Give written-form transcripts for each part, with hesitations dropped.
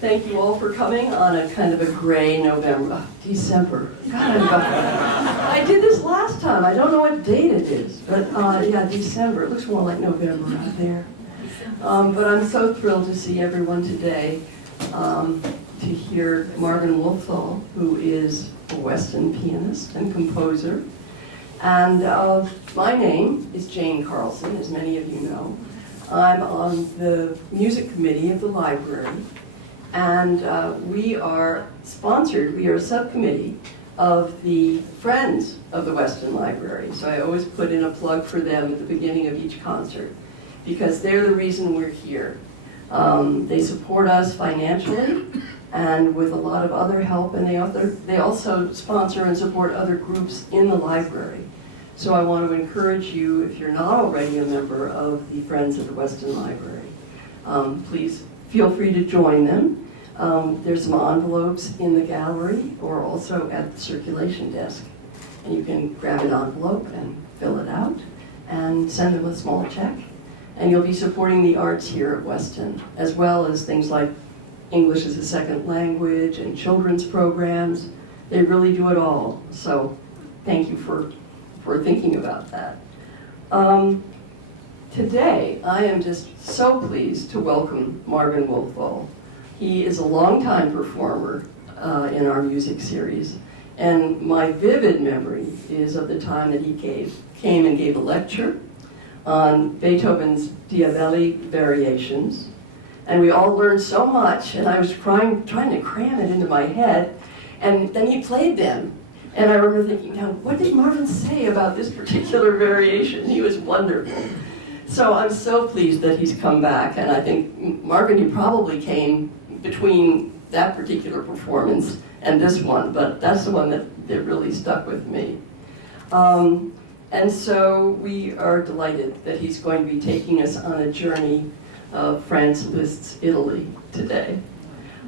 Thank you all for coming on a kind of a gray December. God, I did this last time. I don't know what date it is, but yeah, December. It looks more like November out there. But I'm so thrilled to see everyone today, to hear Marvin Wolfthal, who is a Weston pianist and composer. And my name is Jane Carlson, as many of you know. I'm on the music committee of the library, and we are sponsored, we are a subcommittee of the Friends of the Weston Library. So I always put in a plug for them at the beginning of each concert, because they're the reason we're here. They support us financially and with a lot of other help, and they also sponsor and support other groups in the library. So I want to encourage you, if you're not already a member of the Friends of the Weston Library, please feel free to join them. There's some envelopes in the gallery or also at the circulation desk. And you can grab an envelope and fill it out and send them a small check. And you'll be supporting the arts here at Weston, as well as things like English as a second language and children's programs. They really do it all. So thank you for thinking about that. Today, I am just so pleased to welcome Marvin Wolfthal. He is a longtime performer in our music series, and my vivid memory is of the time that he came and gave a lecture on Beethoven's Diabelli variations, and we all learned so much, and I was trying to cram it into my head, and then he played them. And I remember thinking, now, what did Marvin say about this particular variation? He was wonderful. So I'm so pleased that he's come back, and I think, Marvin, you probably came between that particular performance and this one, but that's the one that really stuck with me. And so we are delighted that he's going to be taking us on a journey of Franz Liszt's Italy today.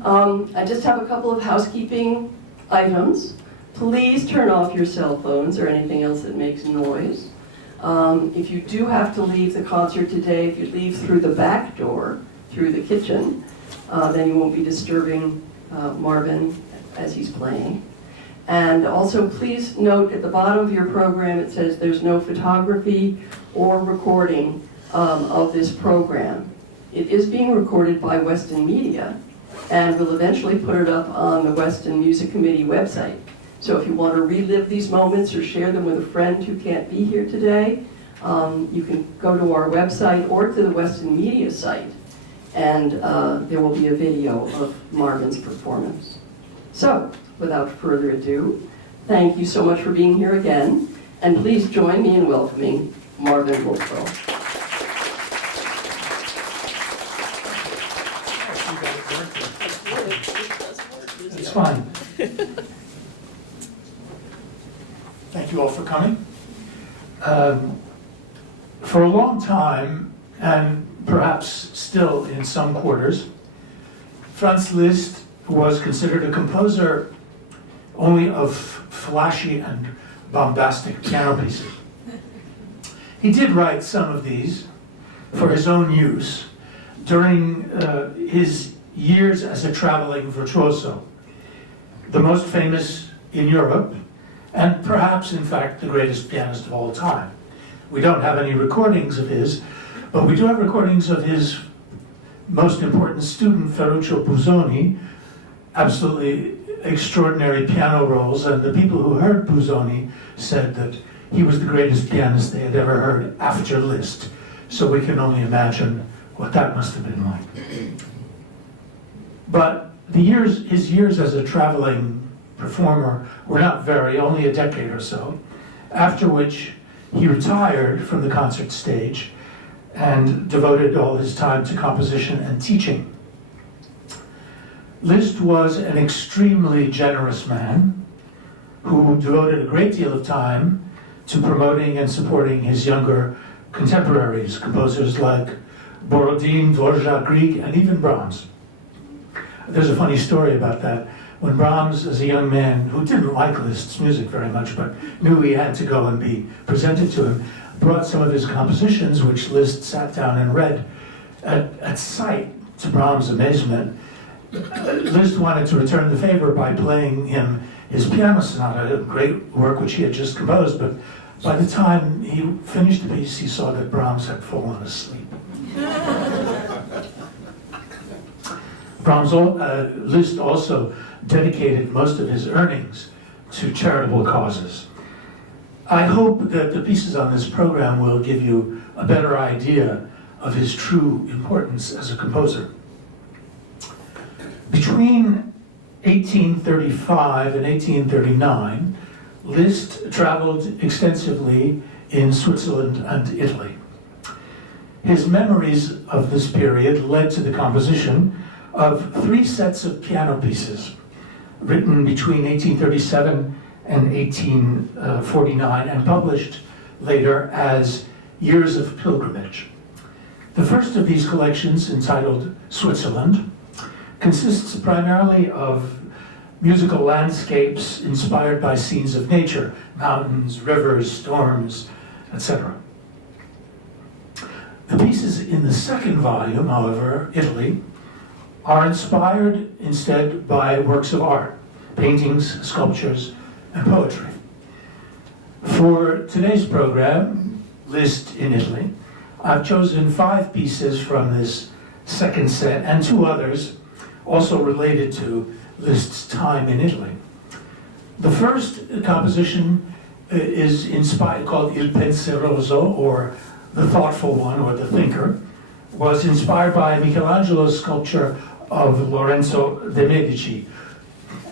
I just have a couple of housekeeping items. Please turn off your cell phones or anything else that makes noise. If you do have to leave the concert today, if you leave through the back door, through the kitchen, then you won't be disturbing Marvin as he's playing. And also please note at the bottom of your program it says there's no photography or recording of this program. It is being recorded by Weston Media, and we'll eventually put it up on the Weston Music Committee website. So if you want to relive these moments or share them with a friend who can't be here today, you can go to our website or to the Weston Media site, and there will be a video of Marvin's performance. So, without further ado, thank you so much for being here again, and please join me in welcoming Marvin Wolfthal. It's fine. Thank you all for coming. For a long time, and perhaps still in some quarters, Franz Liszt was considered a composer only of flashy and bombastic piano pieces. He did write some of these for his own use during his years as a traveling virtuoso, the most famous in Europe, and perhaps, in fact, the greatest pianist of all time. We don't have any recordings of his, but we do have recordings of his most important student, Ferruccio Busoni, absolutely extraordinary piano rolls, and the people who heard Busoni said that he was the greatest pianist they had ever heard after Liszt. So we can only imagine what that must have been like. But his years as a traveling performer were not very, only a decade or so, after which he retired from the concert stage and devoted all his time to composition and teaching. Liszt was an extremely generous man who devoted a great deal of time to promoting and supporting his younger contemporaries, composers like Borodin, Dvorak, Grieg, and even Brahms. There's a funny story about that. When Brahms, as a young man who didn't like Liszt's music very much, but knew he had to go and be presented to him, brought some of his compositions, which Liszt sat down and read at sight, to Brahms' amazement, Liszt wanted to return the favor by playing him his piano sonata, a great work which he had just composed, but by the time he finished the piece, he saw that Brahms had fallen asleep. Liszt also dedicated most of his earnings to charitable causes. I hope that the pieces on this program will give you a better idea of his true importance as a composer. Between 1835 and 1839, Liszt traveled extensively in Switzerland and Italy. His memories of this period led to the composition of 3 sets of piano pieces written between 1837 and 1849 and published later as Years of Pilgrimage. The first of these collections, entitled Switzerland, consists primarily of musical landscapes inspired by scenes of nature, mountains, rivers, storms, etc. The pieces in the second volume, however, Italy, are inspired instead by works of art, paintings, sculptures, and poetry. For today's program, Liszt in Italy, I've chosen 5 pieces from this second set and 2 others also related to Liszt's time in Italy. The first composition is called Il Pensieroso, or the thoughtful one, or the thinker, was inspired by Michelangelo's sculpture of Lorenzo de' Medici,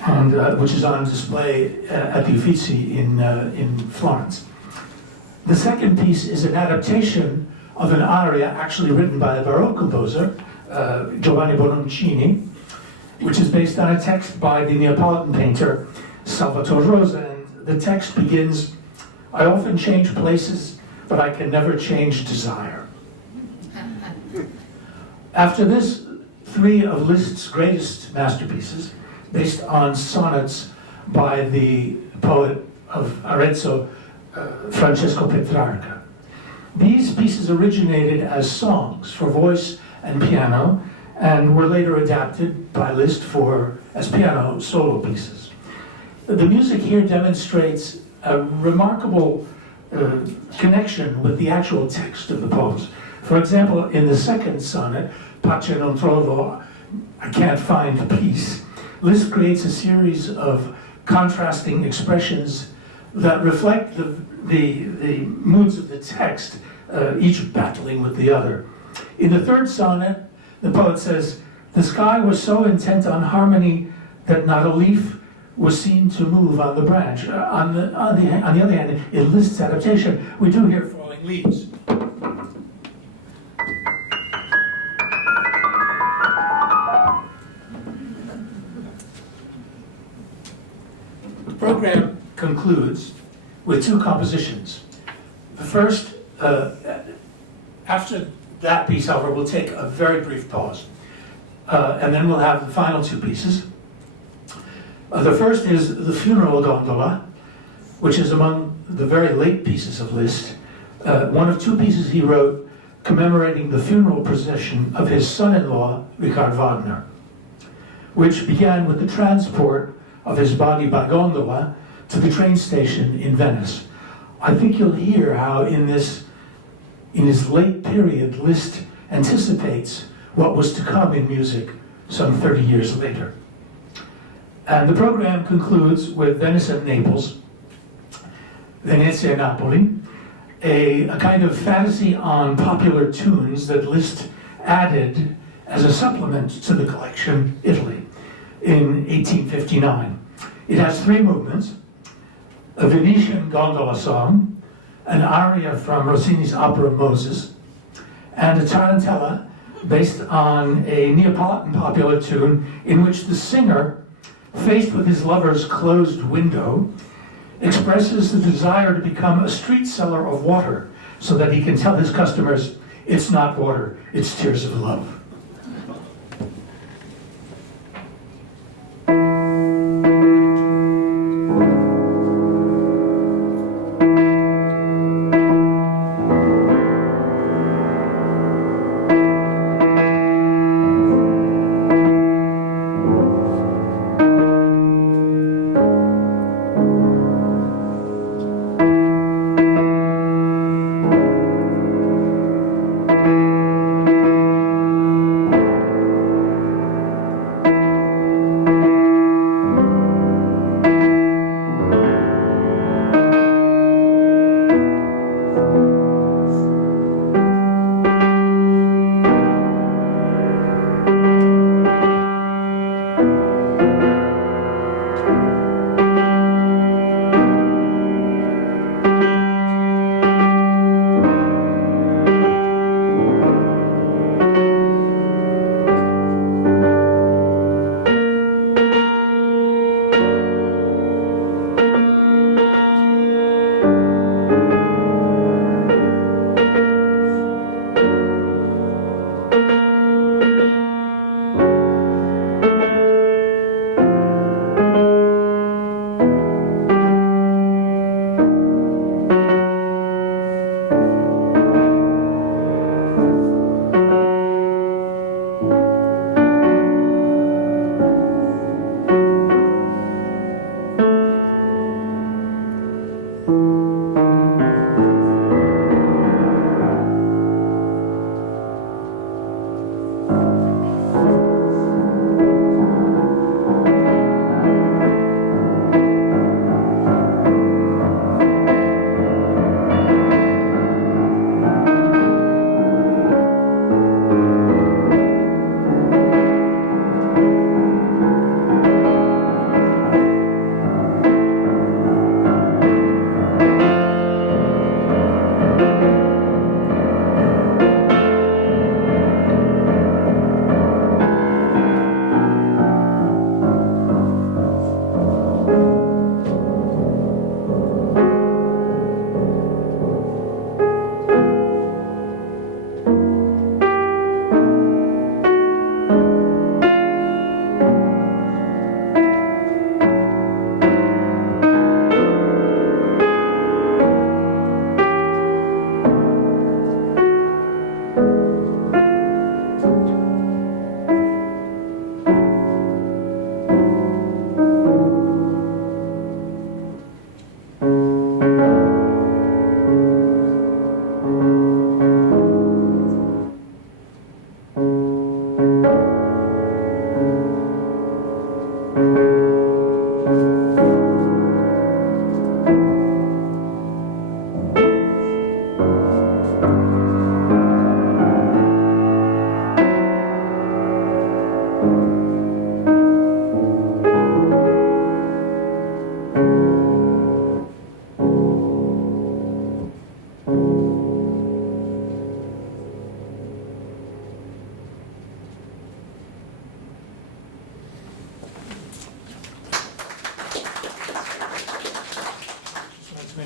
and which is on display at the Uffizi in Florence. The second piece is an adaptation of an aria actually written by a Baroque composer, Giovanni Bononcini, which is based on a text by the Neapolitan painter Salvatore Rosa. And the text begins, "I often change places, but I can never change desire." After this, 3 of Liszt's greatest masterpieces, based on sonnets by the poet of Arezzo, Francesco Petrarca. These pieces originated as songs for voice and piano, and were later adapted by Liszt as piano solo pieces. The music here demonstrates a remarkable connection with the actual text of the poems. For example, in the second sonnet, Pace non trovo, I can't find peace, Liszt creates a series of contrasting expressions that reflect the moods of the text, each battling with the other. In the third sonnet, the poet says, "The sky was so intent on harmony that not a leaf was seen to move on the branch." On the other hand, in Liszt's adaptation, we do hear falling leaves. The program concludes with 2 compositions. The first, after that piece, however, we'll take a very brief pause. And then we'll have the final 2 pieces. The first is the Funeral Gondola, which is among the very late pieces of Liszt. One of 2 pieces he wrote commemorating the funeral procession of his son-in-law, Richard Wagner, which began with the transport of his body by gondola to the train station in Venice. I think you'll hear how in his late period, Liszt anticipates what was to come in music some 30 years later. And the program concludes with Venice and Naples, Venezia and Napoli, a kind of fantasy on popular tunes that Liszt added as a supplement to the collection Italy in 1859. It has 3 movements: a Venetian gondola song, an aria from Rossini's opera Moses, and a tarantella based on a Neapolitan popular tune in which the singer, faced with his lover's closed window, expresses the desire to become a street seller of water so that he can tell his customers, "It's not water, it's tears of love."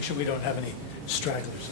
sure we don't have any stragglers.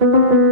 you.